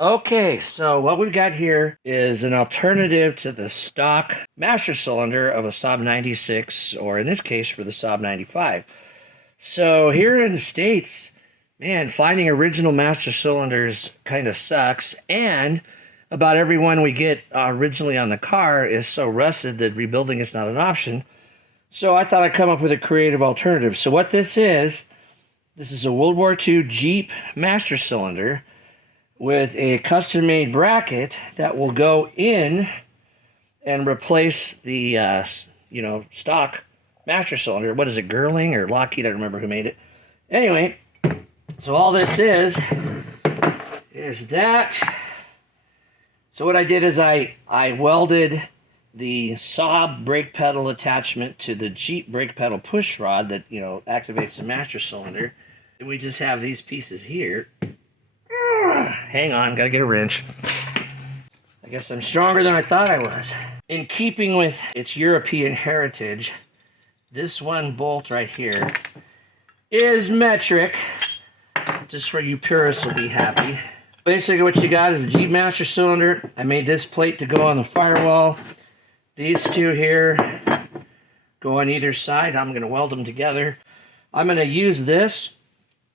Okay, so what we've got here is an alternative to the stock master cylinder of a Saab 96, or in this case for the Saab 95. So here in the States, man, finding original master cylinders kind of sucks, and about every one we get originally on the car is so rusted that rebuilding is not an option. So I thought I'd come up with a creative alternative. So what this is a World War II Jeep master cylinder with a custom-made bracket that will go in and replace the stock master cylinder. What is it, Girling or Lockheed? I don't remember who made it. Anyway, so all this is that. So what I did is I welded the Saab brake pedal attachment to the Jeep brake pedal push rod that activates the master cylinder. And we just have these pieces here. Hang on, gotta get a wrench. I guess I'm stronger than I thought I was. In keeping with its European heritage, this one bolt right here is metric. Just for you purists will be happy. Basically what you got is a Jeep master cylinder. I made this plate to go on the firewall. These two here go on either side. I'm gonna weld them together. I'm gonna use this,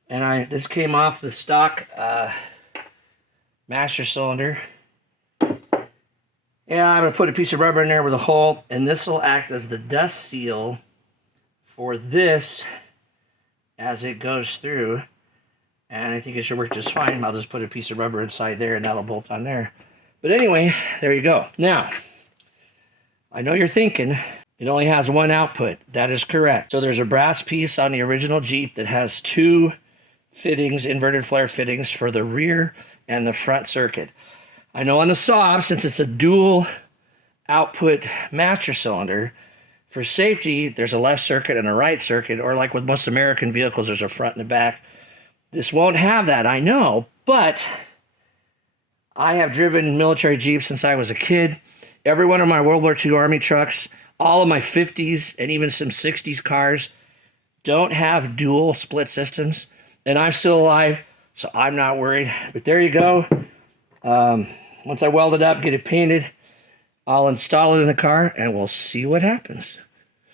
and this came off the stock master cylinder. And I'm going to put a piece of rubber in there with a hole, and this will act as the dust seal for this as it goes through. And I think it should work just fine. I'll just put a piece of rubber inside there, and that'll bolt on there. But anyway, there you go. Now, I know you're thinking it only has one output. That is correct. So there's a brass piece on the original Jeep that has two fittings, inverted flare fittings for the rear and the front circuit. I know on the Saab, since it's a dual output master cylinder, for safety, there's a left circuit and a right circuit, or like with most American vehicles, there's a front and a back. This won't have that, I know, but I have driven military Jeeps since I was a kid. Every one of my World War II Army trucks, all of my 50s and even some 60s cars don't have dual split systems, and I'm still alive, so I'm not worried. But there you go. Once I weld it up, get it painted, I'll install it in the car, and we'll see what happens.